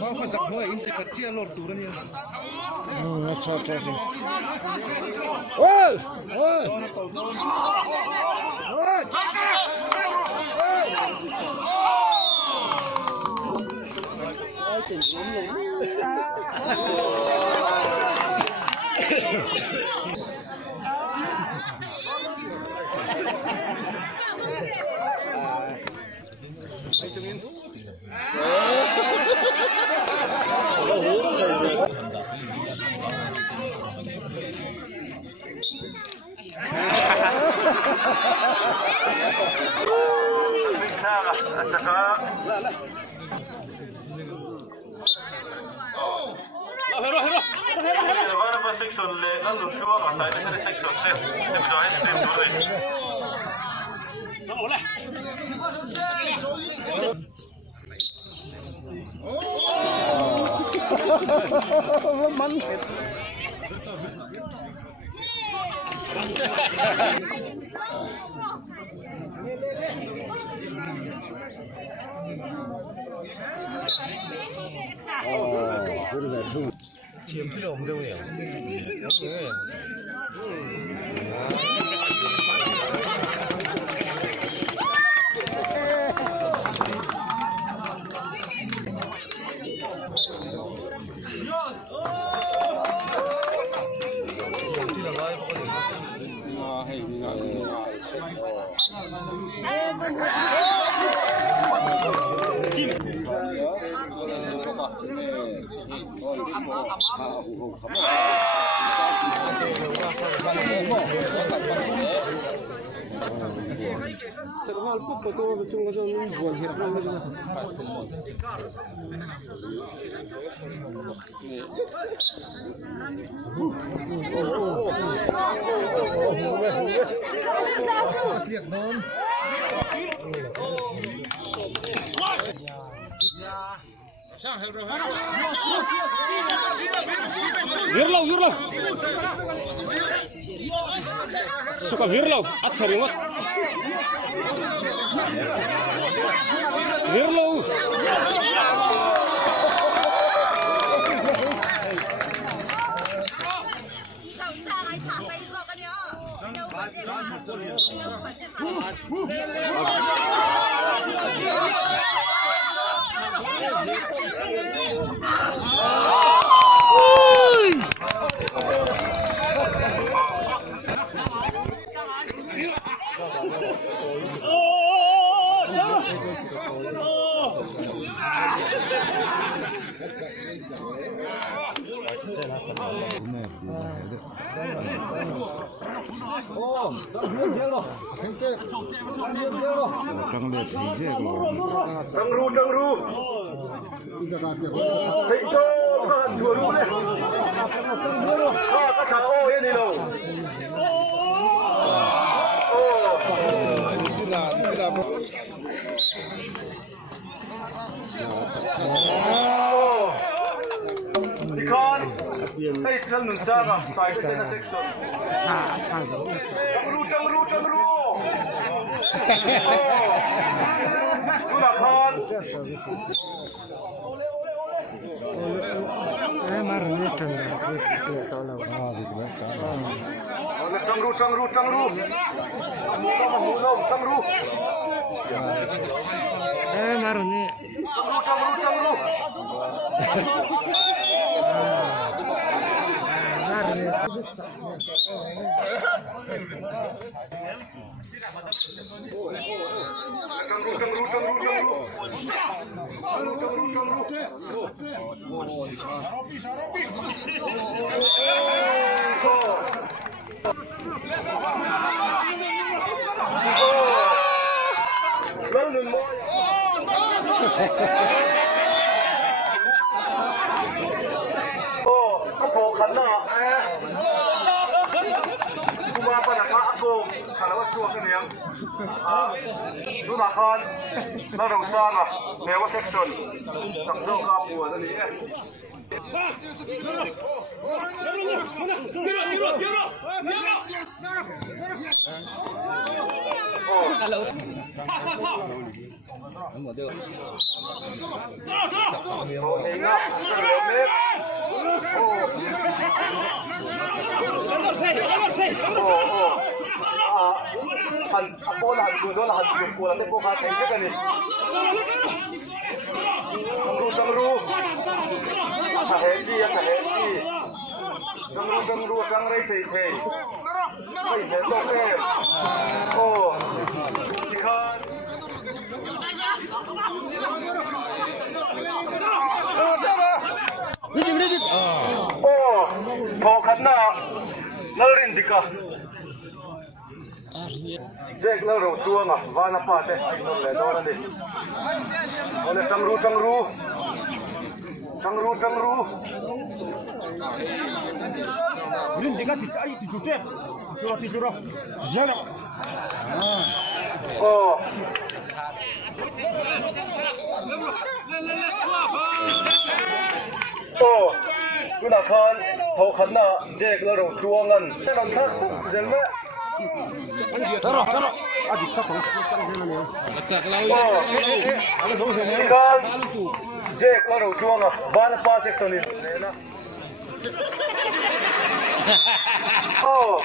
Không phải giặc hơi, chỉ cần chia lột tủ đó nhiều. Cho. Ôi! Ôi! Mắn. Chiếm chứ đâu không đâu nhỉ? Terhal pun betul betul buat hidup lagi. Virlau. Suka virlau, asal banget. Virlau. Trăng ru thịnh cho các chùa ru này các thằng ô yên đi đâu đi con đây là nụ sa mà phải cái này section trăng ru Tú là con. Mà rồi trần là tao là Trăng ru. Mũ đâu, trăng ru. Mà rồi nè. Trăng ru. Khẩn nọ cuma pada aku kalau waktu aku ni tu makan lalu sana lewat section tak tahu apa ni Jake lo ro tuang ah vana pa te ai no le do na di ole tangru Rin diga ti ai ti jute. Ti juro. Jana. Oh. Oh. Kuna khan tho khanna Jake lo ro tuang an. Nam tha jelme. Taro. Adi ka ko jana ne. Acak lau. Ala so se ne. Jake lo ro tuang ah vana pa section ni na. Oh.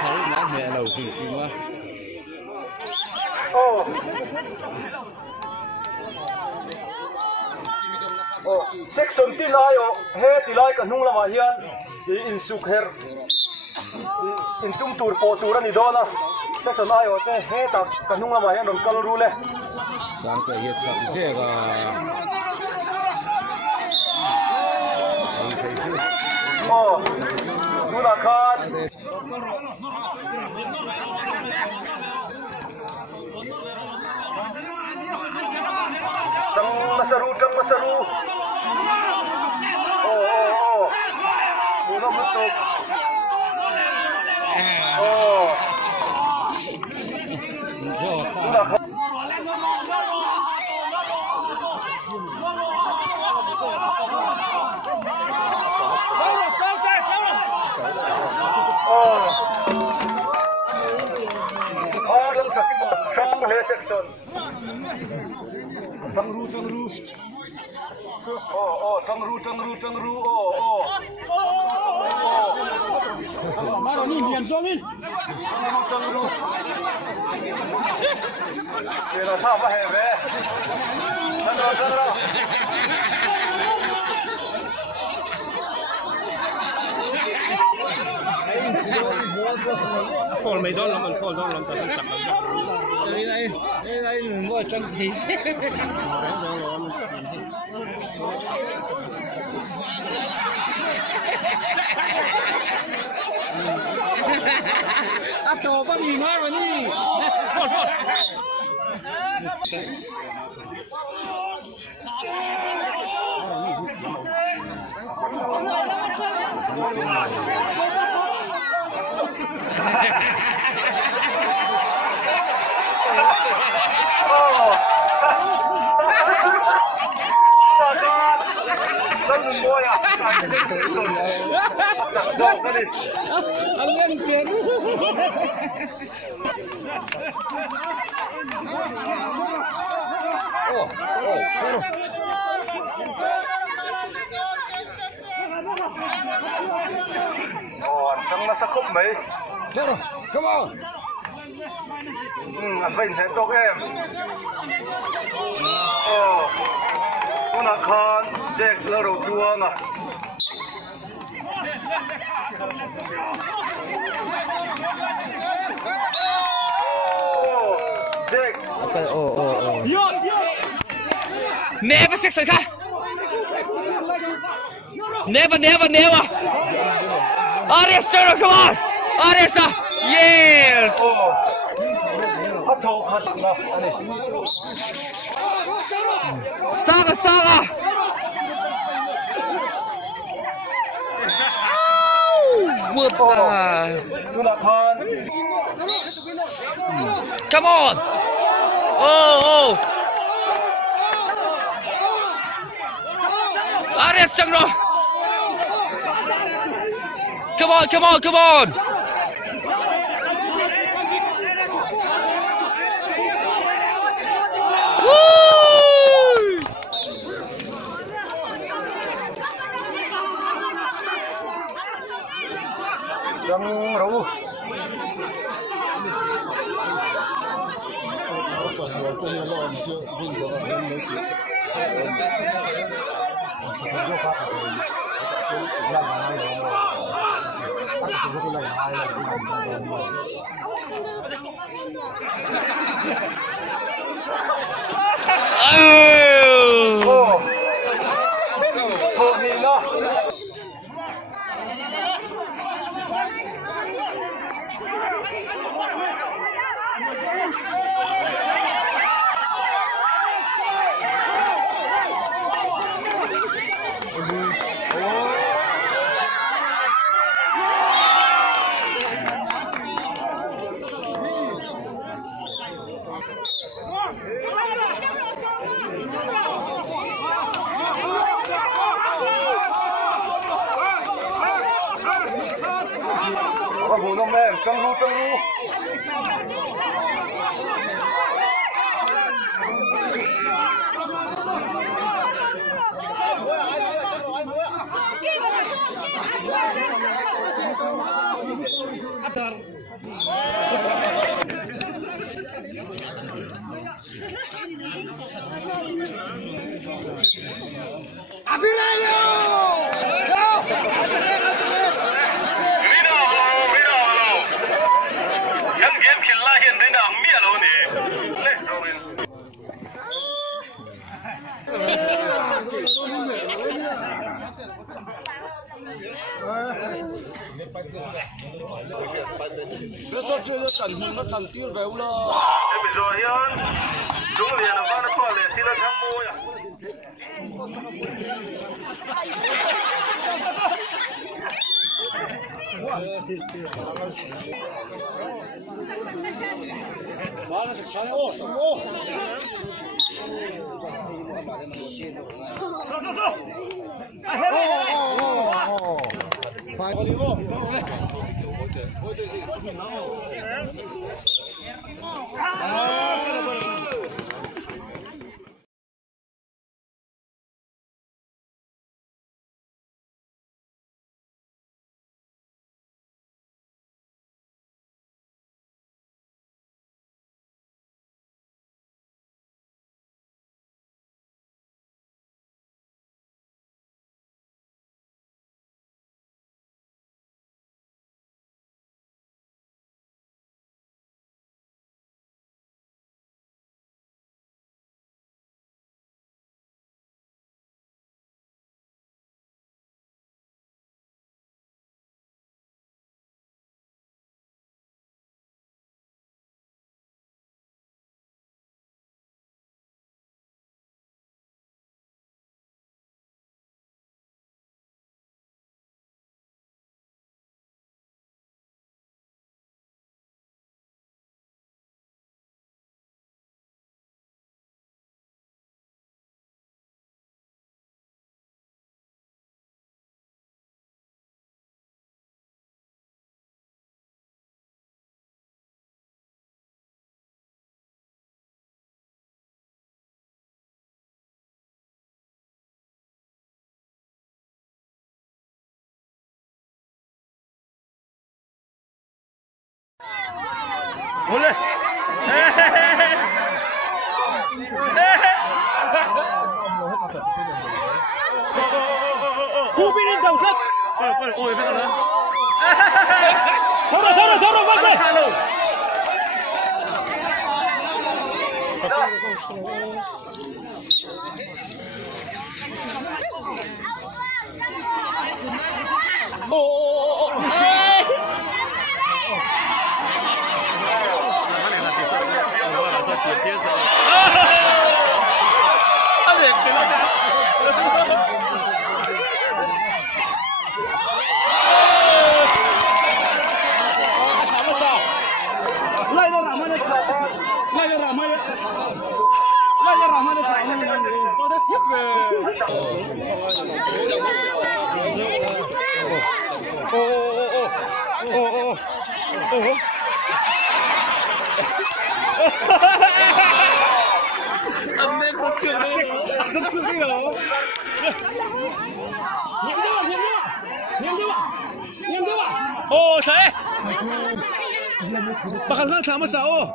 Thấy má mẹ đầu thì quá. Oh. Oh, section tin ayo he tilai kan hung lama hian in suk her in tum tur po tur ani dona section ayo te he ta kan hung lama hian ron kal rule Sang ke hiet ka je ga. oh duna khan tang masaru oh muna matok oh duna khan lang sakit mo sang he section tangru oh tangru oh Maro ni mian zongin. tangru kira tha ba he ve tangru Fall mấy đó lắm, mình fall đó lắm, thật chặt lắm. Đây này mua chân thì to có gì nói mà đi. Anh lên tiền. Thằng nó sắc khúc mấy. Come on. Vinh sẽ tốt em. Con là con, Jake là đầu chuông à. Jake. Okay, Never sex ka. Never. Ares, come on. Ares. Yes. Saga. whoop. Come on. Oh. Ares chẳng rồi. Come on. Chẳng rủ. Hủ nông em, trăng ru. Nó sao chưa nó cần tiêu về lo. Em bị rồi hiên. Đúng liền là nó có liền xin nó tham môi à. Oleh. Thu bên đầu trước. Ôi phải lớn. Sau rồi bắt lên. 哦，谁？把看看他们啥哦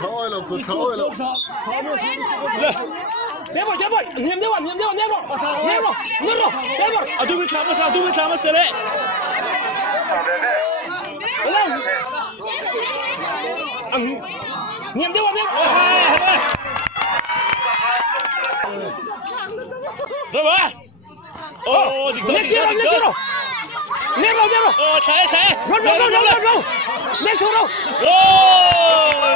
？Khói là cực khói là. Nemo, à tôi biết làm sao sẽ đấy. Rồi bà. Ô, lên chưa đâu. Nemo. Thế. Run. Lên xuống đâu. Rồi.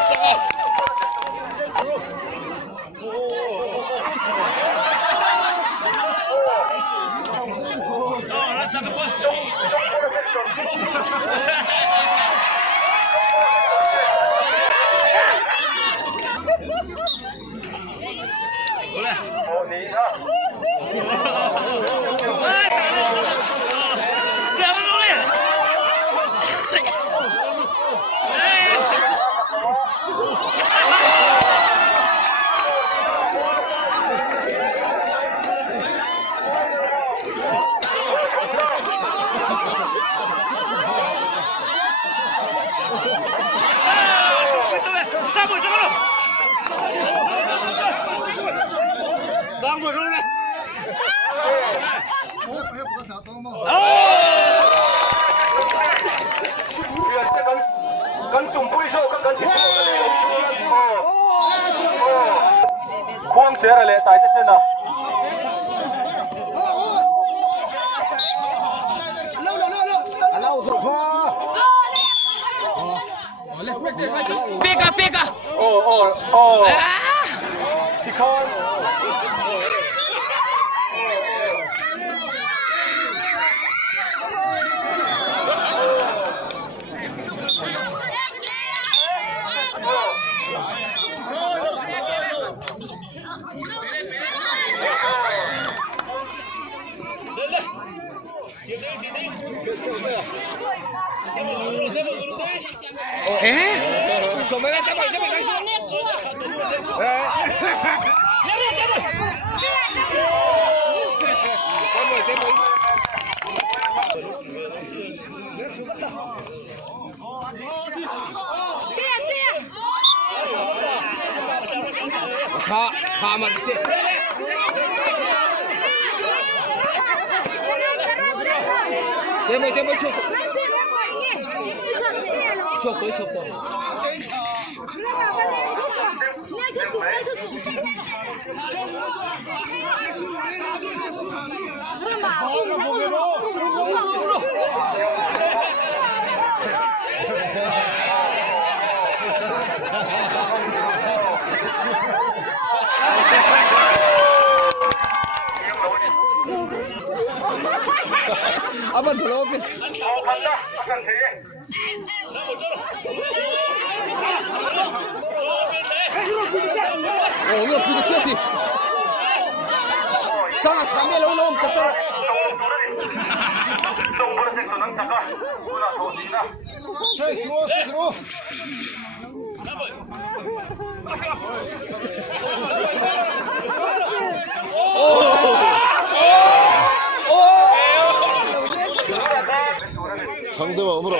Kan tumpui so kan si Kuang chera le tai te na Pega. Oh. Tikon Chúng mày chấp mày. Khá mà đi. Tem çok. Çok. Aman dulu Pin. Oh, 이거 비도 튀었지. 상아 참외로 올라오면 됐잖아. 상대와 오너라.